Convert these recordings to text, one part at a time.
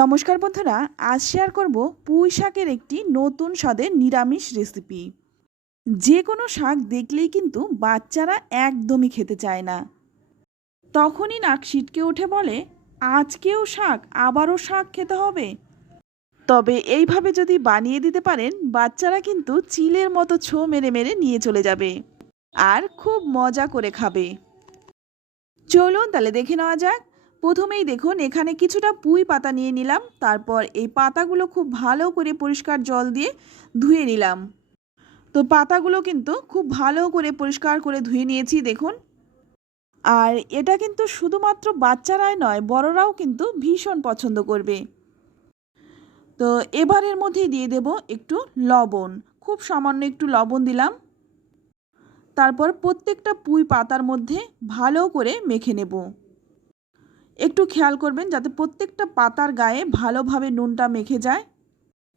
নমস্কার বন্ধুরা, আজ শেয়ার করব পুঁই শাকের একটি নতুন স্বাদের নিরামিষ রেসিপি যে কোনো শাক দেখলেই কিন্তু বাচ্চারা একদমই খেতে চায় না। তখনই নাক সিটকে উঠে বলে, আজকেও শাক, আবারও শাক খেতে হবে? তবে এইভাবে যদি বানিয়ে দিতে পারেন, বাচ্চারা কিন্তু চিলের মতো ছো মেরে মেরে নিয়ে চলে যাবে আর খুব মজা করে খাবে। চলুন তাহলে দেখে নেওয়া যাক প্রথমেই দেখুন, এখানে কিছুটা পুঁই পাতা নিয়ে নিলাম, তারপর এই পাতাগুলো খুব ভালো করে পরিষ্কার জল দিয়ে ধুয়ে নিলাম। তো পাতাগুলো কিন্তু খুব ভালো করে পরিষ্কার করে ধুয়ে নিয়েছি, দেখুন। আর এটা কিন্তু শুধুমাত্র বাচ্চারাই নয়, বড়রাও কিন্তু ভীষণ পছন্দ করবে। তো এবারের মধ্যে দিয়ে দেব একটু লবণ, খুব সামান্য একটু লবণ দিলাম। তারপর প্রত্যেকটা পুঁই পাতার মধ্যে ভালো করে মেখে নেব। একটু খেয়াল করবেন যাতে প্রত্যেকটা পাতার গায়ে ভালোভাবে নুনটা মেখে যায়।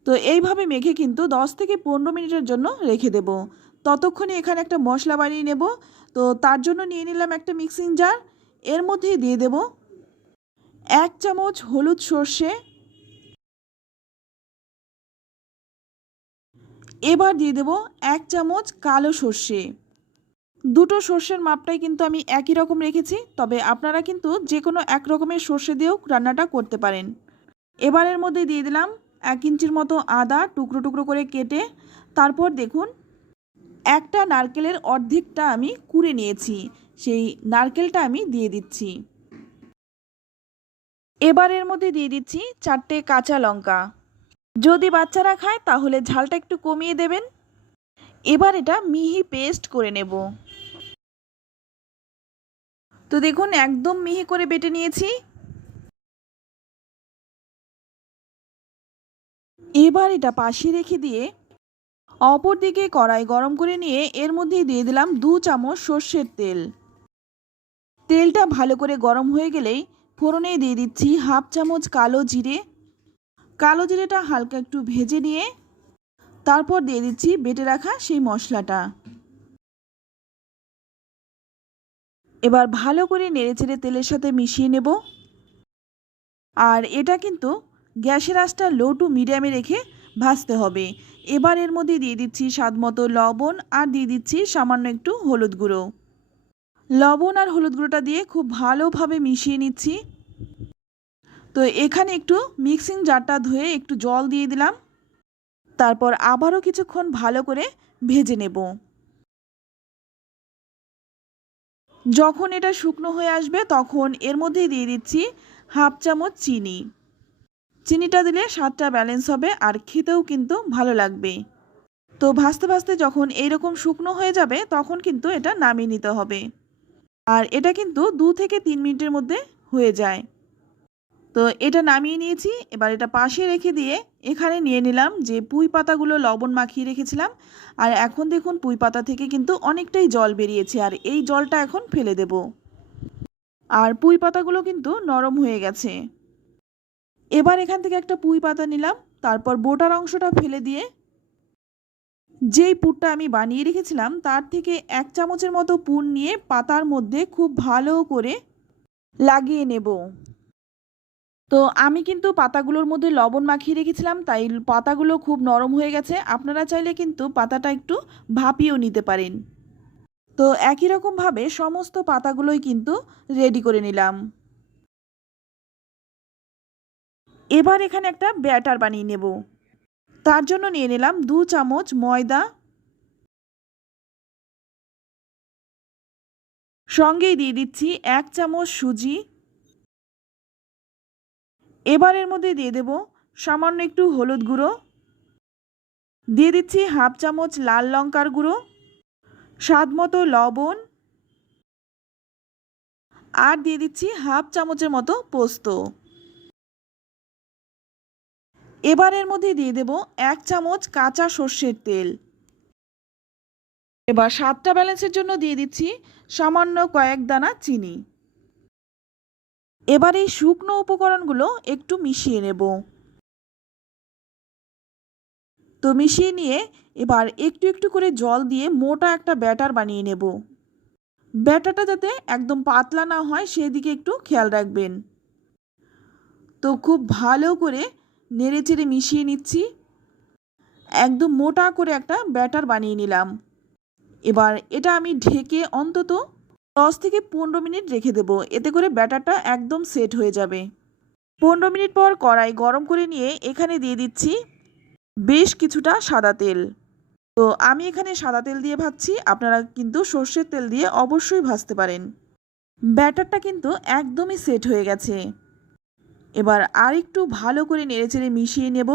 তো এইভাবে মেখে কিন্তু 10 থেকে পনেরো মিনিটের জন্য রেখে দেব। ততক্ষণে এখানে একটা মশলা বানিয়ে নেব। তো তার জন্য নিয়ে নিলাম একটা মিক্সিং জার। এর মধ্যে দিয়ে দেব এক চামচ হলুদ সর্ষে। এবার দিয়ে দেব এক চামচ কালো সর্ষে। দুটো সর্ষের মাপটাই কিন্তু আমি একই রকম রেখেছি, তবে আপনারা কিন্তু যে কোনো এক রকমের সর্ষে দিয়েও রান্নাটা করতে পারেন। এবারের মধ্যে দিয়ে দিলাম এক ইঞ্চির মতো আদা টুকরো টুকরো করে কেটে, তারপর দেখুন একটা নারকেলের অর্ধেকটা আমি কুড়ে নিয়েছি, সেই নারকেলটা আমি দিয়ে দিচ্ছি। এবারের মধ্যে দিয়ে দিচ্ছি চারটে কাঁচা লঙ্কা। যদি বাচ্চারা খায় তাহলে ঝালটা একটু কমিয়ে দেবেন। এবার এটা মিহি পেস্ট করে নেব। তো দেখুন, একদম মিহি করে বেটে নিয়েছি। এবার এটা পাশে রেখে দিয়ে অপর দিকে কড়াই গরম করে নিয়ে এর মধ্যে দিয়ে দিলাম দু চামচ সর্ষের তেল। তেলটা ভালো করে গরম হয়ে গেলেই ফোড়নে দিয়ে দিচ্ছি হাফ চামচ কালো জিরে। কালো জিরেটা হালকা একটু ভেজে নিয়ে তারপর দিয়ে দিচ্ছি বেটে রাখা সেই মশলাটা। এবার ভালো করে নেড়েচেড়ে তেলের সাথে মিশিয়ে নেব। আর এটা কিন্তু গ্যাসের আঁচটা লো টু মিডিয়ামে রেখে ভাজতে হবে। এবার এর মধ্যে দিয়ে দিচ্ছি স্বাদ মতো লবণ আর দিয়ে দিচ্ছি সামান্য একটু হলুদ গুঁড়ো। লবণ আর হলুদ গুঁড়োটা দিয়ে খুব ভালোভাবে মিশিয়ে নিচ্ছি। তো এখানে একটু মিক্সিং জারটা ধুয়ে একটু জল দিয়ে দিলাম। তারপর আবারও কিছুক্ষণ ভালো করে ভেজে নেব। যখন এটা শুকনো হয়ে আসবে, তখন এর মধ্যে দিয়ে দিচ্ছি হাফ চামচ চিনি। চিনিটা দিলে স্বাদটা ব্যালেন্স হবে আর খেতেও কিন্তু ভালো লাগবে। তো ভাজতে ভাজতে যখন এইরকম শুকনো হয়ে যাবে, তখন কিন্তু এটা নামিয়ে নিতে হবে। আর এটা কিন্তু দু থেকে তিন মিনিটের মধ্যে হয়ে যায়। তো এটা নামিয়ে নিয়েছি। এবার এটা পাশে রেখে দিয়ে এখানে নিয়ে নিলাম যে পুঁই পাতাগুলো লবণ মাখিয়ে রেখেছিলাম। আর এখন দেখুন পুঁই পাতা থেকে কিন্তু অনেকটাই জল বেরিয়েছে আর এই জলটা এখন ফেলে দেব। আর পুঁই পাতাগুলো কিন্তু নরম হয়ে গেছে। এবার এখান থেকে একটা পুঁই পাতা নিলাম। তারপর বোটার অংশটা ফেলে দিয়ে যেই পুরটা আমি বানিয়ে রেখেছিলাম, তার থেকে এক চামচের মতো পুর নিয়ে পাতার মধ্যে খুব ভালো করে লাগিয়ে নেব। তো আমি কিন্তু পাতাগুলোর মধ্যে লবণ মাখিয়ে রেখেছিলাম, তাই পাতাগুলো খুব নরম হয়ে গেছে। আপনারা চাইলে কিন্তু পাতাটা একটু ভাপিয়েও নিতে পারেন। তো একই রকমভাবে সমস্ত পাতাগুলোই কিন্তু রেডি করে নিলাম। এবার এখানে একটা ব্যাটার বানিয়ে নেব। তার জন্য নিয়ে নিলাম দু চামচ ময়দা। সঙ্গেই দিয়ে দিচ্ছি এক চামচ সুজি। এবার এর মধ্যে দিয়ে দেব সামান্য একটু হলুদ গুঁড়ো। দিয়ে দিচ্ছি হাফ চামচ লাল লঙ্কার গুঁড়ো, স্বাদ মতো লবণ, আর দিয়ে দিচ্ছি হাফ চামচের মতো পোস্ত। এবার এর মধ্যে দিয়ে দেব এক চামচ কাঁচা সর্ষের তেল। এবার স্বাদটা ব্যালেন্সের জন্য দিয়ে দিচ্ছি সামান্য কয়েক দানা চিনি। এবার এই শুকনো উপকরণগুলো একটু মিশিয়ে নেব। তো মিশিয়ে নিয়ে এবার একটু একটু করে জল দিয়ে মোটা একটা ব্যাটার বানিয়ে নেব। ব্যাটারটা যাতে একদম পাতলা না হয় সেদিকে একটু খেয়াল রাখবেন। তো খুব ভালো করে নেড়ে চেড়ে মিশিয়ে নিচ্ছি। একদম মোটা করে একটা ব্যাটার বানিয়ে নিলাম। এবার এটা আমি ঢেকে অন্তত দশ থেকে পনেরো মিনিট রেখে দেবো। এতে করে ব্যাটারটা একদম সেট হয়ে যাবে। পনেরো মিনিট পর কড়াই গরম করে নিয়ে এখানে দিয়ে দিচ্ছি বেশ কিছুটা সাদা তেল। তো আমি এখানে সাদা তেল দিয়ে ভাজছি, আপনারা কিন্তু সর্ষের তেল দিয়ে অবশ্যই ভাজতে পারেন। ব্যাটারটা কিন্তু একদমই সেট হয়ে গেছে। এবার আরেকটু ভালো করে নেড়েচেড়ে মিশিয়ে নেব।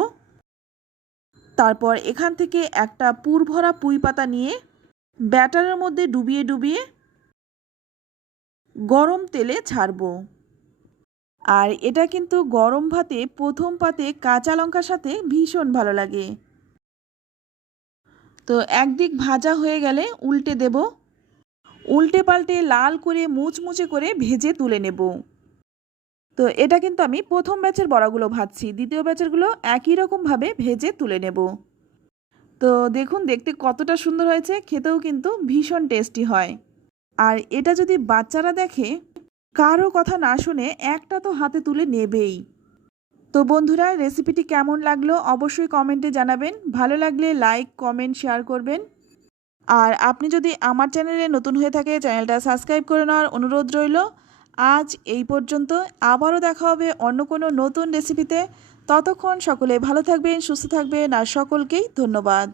তারপর এখান থেকে একটা পুর ভরা পুঁই পাতা নিয়ে ব্যাটারের মধ্যে ডুবিয়ে ডুবিয়ে গরম তেলে ছাড়বো। আর এটা কিন্তু গরম ভাতে, প্রথম পাতে কাঁচা লঙ্কার সাথে ভীষণ ভালো লাগে। তো একদিক ভাজা হয়ে গেলে উল্টে দেব। উল্টে পাল্টে লাল করে মুচমুচে করে ভেজে তুলে নেব। তো এটা কিন্তু আমি প্রথম ব্যাচের বড়াগুলো ভাজছি, দ্বিতীয় ব্যাচেরগুলো একই রকমভাবে ভেজে তুলে নেব। তো দেখুন, দেখতে কতটা সুন্দর হয়েছে, খেতেও কিন্তু ভীষণ টেস্টি হয়। আর এটা যদি বাচ্চারা দেখে, কারও কথা না শুনে একটা তো হাতে তুলে নেবেই। তো বন্ধুরা রেসিপিটি কেমন লাগল অবশ্যই কমেন্টে জানাবেন। ভালো লাগলে লাইক কমেন্ট শেয়ার করবেন। আর আপনি যদি আমার চ্যানেলে নতুন হয়ে থাকে, চ্যানেলটা সাবস্ক্রাইব করে নেওয়ার অনুরোধ রইল। আজ এই পর্যন্ত। আবারও দেখা হবে অন্য কোনো নতুন রেসিপিতে ততক্ষণ সকলে ভালো থাকবেন, সুস্থ থাকবেন আর সকলকেই ধন্যবাদ।